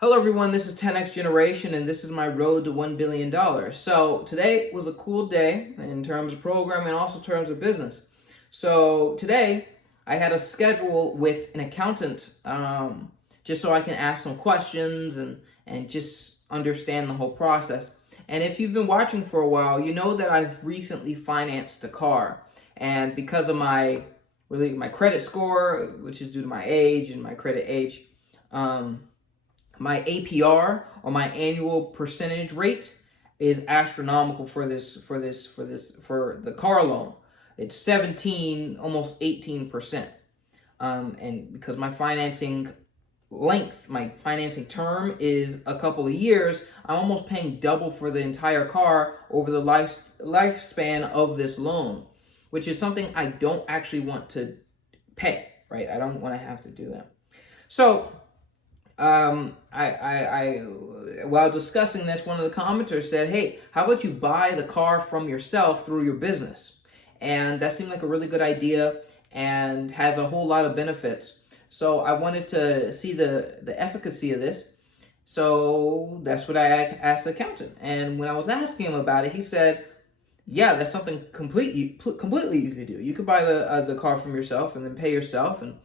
Hello everyone, this is 10X Generation and this is my road to $1 billion. So today was a cool day in terms of programming and also in terms of business. So today I had a schedule with an accountant just so I can ask some questions and just understand the whole process. And if you've been watching for a while, you know that I've recently financed a car. And because of my credit score, which is due to my age and my credit age, my APR, or my annual percentage rate, is astronomical for the car loan. It's 17, almost 18%. And because my financing term is a couple of years, I'm almost paying double for the entire car over the lifespan of this loan, which is something I don't actually want to pay, right? I don't want to have to do that. So while discussing this, one of the commenters said, "Hey, how about you buy the car from yourself through your business?" And that seemed like a really good idea and has a whole lot of benefits. So I wanted to see the efficacy of this. So that's what I asked the accountant. And when I was asking him about it, he said, "Yeah, that's something completely you could do. You could buy the car from yourself and then pay yourself and."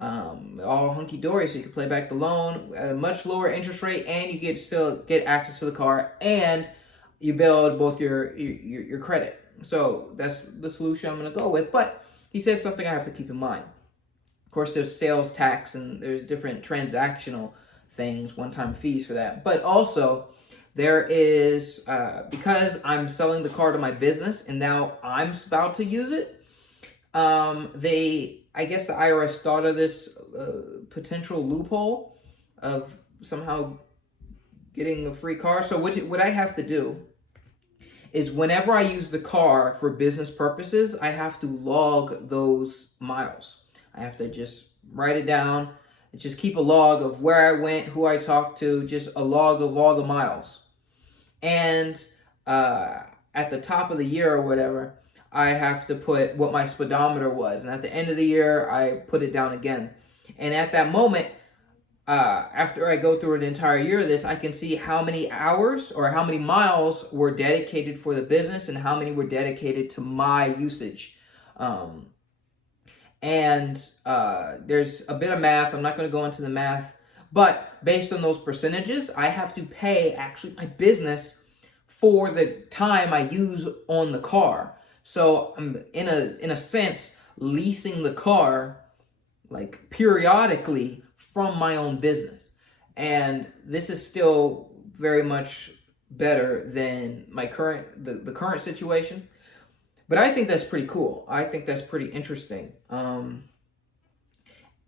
All hunky-dory, so you can play back the loan at a much lower interest rate, and you still get access to the car, and you build both your credit. So that's the solution I'm going to go with. But he says something I have to keep in mind. Of course, there's sales tax and there's different transactional things, one-time fees for that. But also, there is, because I'm selling the car to my business and now I'm about to use it, I guess the IRS thought of this potential loophole of somehow getting a free car. So what I have to do is whenever I use the car for business purposes, I have to log those miles. I have to just write it down and just keep a log of where I went, who I talked to, just a log of all the miles. And at the top of the year or whatever, I have to put what my speedometer was. And at the end of the year, I put it down again. And at that moment, after I go through an entire year of this, I can see how many hours or how many miles were dedicated for the business and how many were dedicated to my usage. There's a bit of math. I'm not going to go into the math. But based on those percentages, I have to pay actually my business for the time I use on the car. So I'm in a sense leasing the car like periodically from my own business. And this is still very much better than my the current situation. But I think that's pretty cool. I think that's pretty interesting.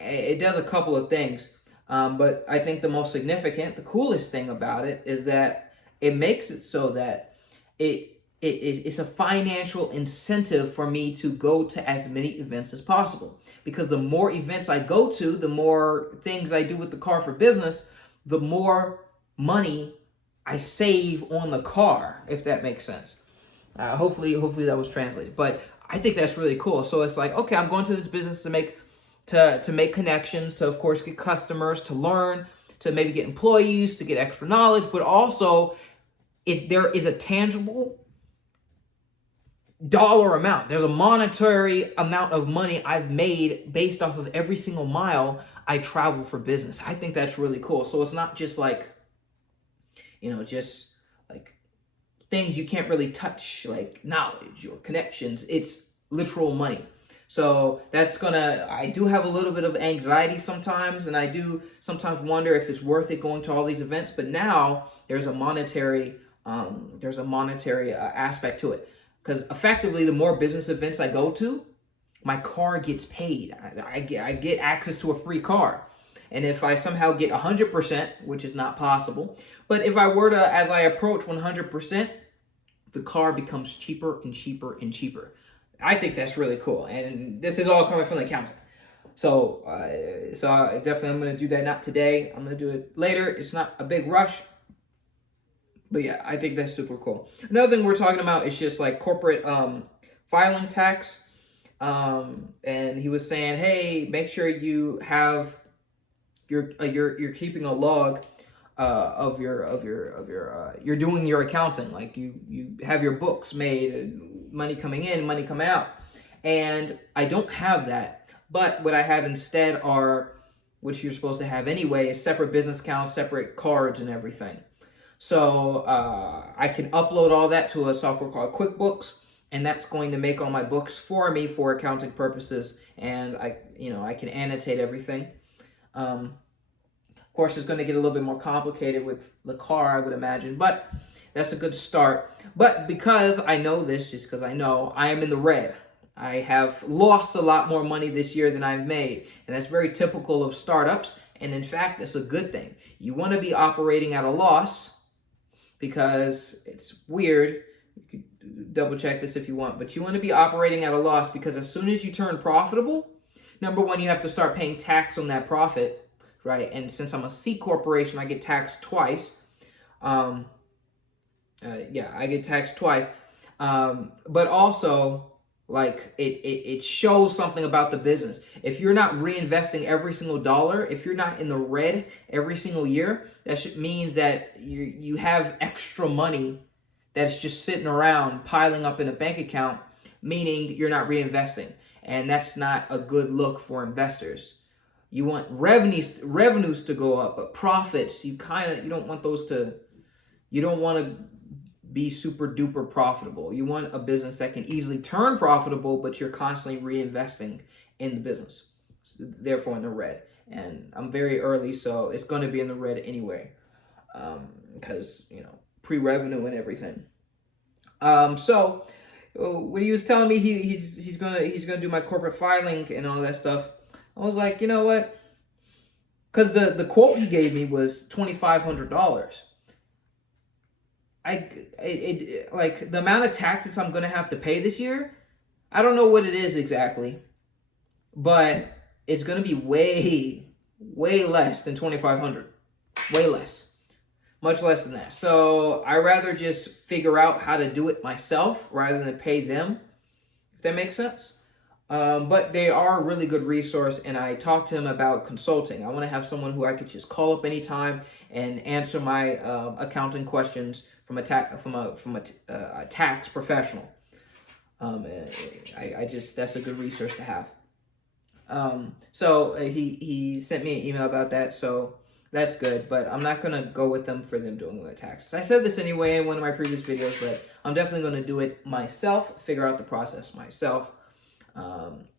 It does a couple of things. But I think the most significant, the coolest thing about it is that it makes it so that it's a financial incentive for me to go to as many events as possible. Because the more events I go to, the more things I do with the car for business, the more money I save on the car, if that makes sense. Hopefully that was translated. But I think that's really cool. So it's like, okay, I'm going to this business to make connections, to of course get customers, to learn, to maybe get employees, to get extra knowledge, but also there is a tangible dollar amount. There's a monetary amount of money I've made based off of every single mile I travel for business. I think that's really cool. So it's not just like, just like things you can't really touch, like knowledge or connections. It's literal money. So I do have a little bit of anxiety sometimes, and I do sometimes wonder if it's worth it going to all these events. But now there's a monetary aspect to it. Because effectively, the more business events I go to, my car gets paid. I get access to a free car. And if I somehow get 100%, which is not possible, but if I were to, as I approach 100%, the car becomes cheaper and cheaper and cheaper. I think that's really cool. And this is all coming from the accountant. So I definitely I'm going to do that. Not today. I'm going to do it later. It's not a big rush. But yeah, I think that's super cool. Another thing we're talking about is just like corporate filing tax. And he was saying, hey, make sure you have you're keeping a log you're doing your accounting, like you have your books made and money coming in, money coming out. And I don't have that. But what I have instead are, which you're supposed to have anyway, is separate business accounts, separate cards and everything. So I can upload all that to a software called QuickBooks, and that's going to make all my books for me for accounting purposes, and I can annotate everything. Of course, it's going to get a little bit more complicated with the car, I would imagine, but that's a good start. But because I know this, just because I know, I am in the red. I have lost a lot more money this year than I've made, and that's very typical of startups, and in fact, that's a good thing. You want to be operating at a loss because it's weird. You could double check this if you want, but you want to be operating at a loss because as soon as you turn profitable, number one, you have to start paying tax on that profit. Right, and since I'm a C corporation, I get taxed twice. I get taxed twice. But also, like it shows something about the business. If you're not reinvesting every single dollar, if you're not in the red every single year, that means that you have extra money that's just sitting around piling up in a bank account, meaning you're not reinvesting, and that's not a good look for investors. You want revenues to go up, but profits, you don't want those to, you don't want to be super duper profitable. You want a business that can easily turn profitable, but you're constantly reinvesting in the business. So therefore in the red. And I'm very early, so it's going to be in the red anyway. Because, pre-revenue and everything. So when he was telling me he's gonna do my corporate filing and all that stuff, I was like, you know what? Because the quote he gave me was $2,500. Like the amount of taxes I'm gonna have to pay this year, I don't know what it is exactly, but it's gonna be way less than 2,500. Way less. Much less than that. So I rather just figure out how to do it myself rather than pay them, if that makes sense. But they are a really good resource, and I talked to him about consulting. I want to have someone who I could just call up anytime and answer my accounting questions from a tax professional. That's a good resource to have. So he sent me an email about that, so that's good, but I'm not gonna go with them for them doing the taxes. I said this anyway in one of my previous videos, but I'm definitely gonna do it myself, figure out the process myself,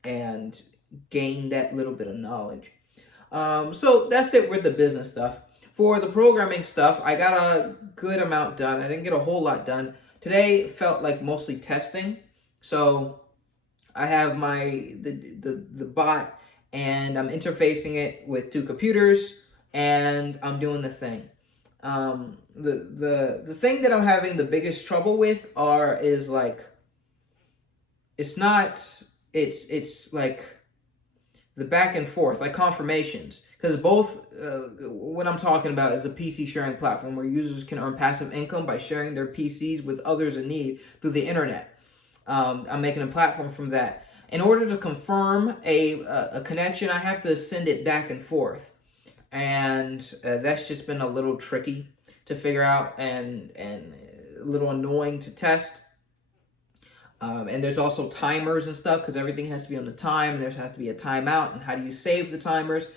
and gain that little bit of knowledge. So that's it with the business stuff. For the programming stuff, I got a good amount done. I didn't get a whole lot done. Today felt like mostly testing. So I have the bot, and I'm interfacing it with two computers, and I'm doing the thing. The thing that I'm having the biggest trouble with is like, it's like the back and forth, like confirmations. Because both, what I'm talking about is a PC sharing platform where users can earn passive income by sharing their PCs with others in need through the internet. I'm making a platform from that. In order to confirm a connection, I have to send it back and forth. And that's just been a little tricky to figure out and a little annoying to test. And there's also timers and stuff, because everything has to be on the time, and there has to be a timeout, and how do you save the timers?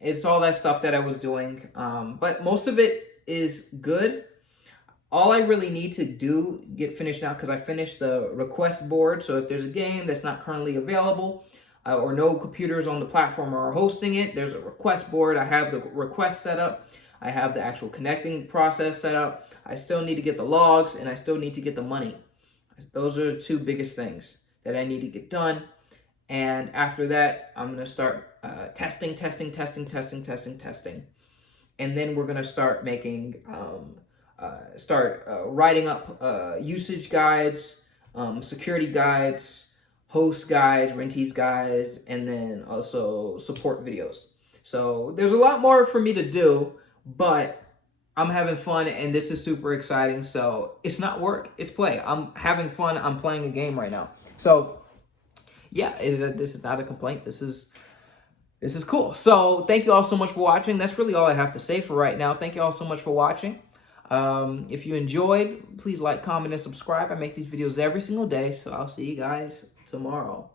It's all that stuff that I was doing, but most of it is good. All I really need to get finished now, because I finished the request board, so if there's a game that's not currently available, or no computers on the platform are hosting it, there's a request board. I have the request set up. I have the actual connecting process set up. I still need to get the logs, and I still need to get the money. Those are the two biggest things that I need to get done. And after that, I'm going to start testing. And then we're going to start making, writing up usage guides, security guides, host guides, rentees guides, and then also support videos. So there's a lot more for me to do, but I'm having fun, and this is super exciting. So it's not work, it's play. I'm having fun. I'm playing a game right now. So yeah, this is not a complaint. This is This is cool. So thank you all so much for watching. That's really all I have to say for right now. Thank you all so much for watching. If you enjoyed, please like, comment, and subscribe. I make these videos every single day, so I'll see you guys tomorrow.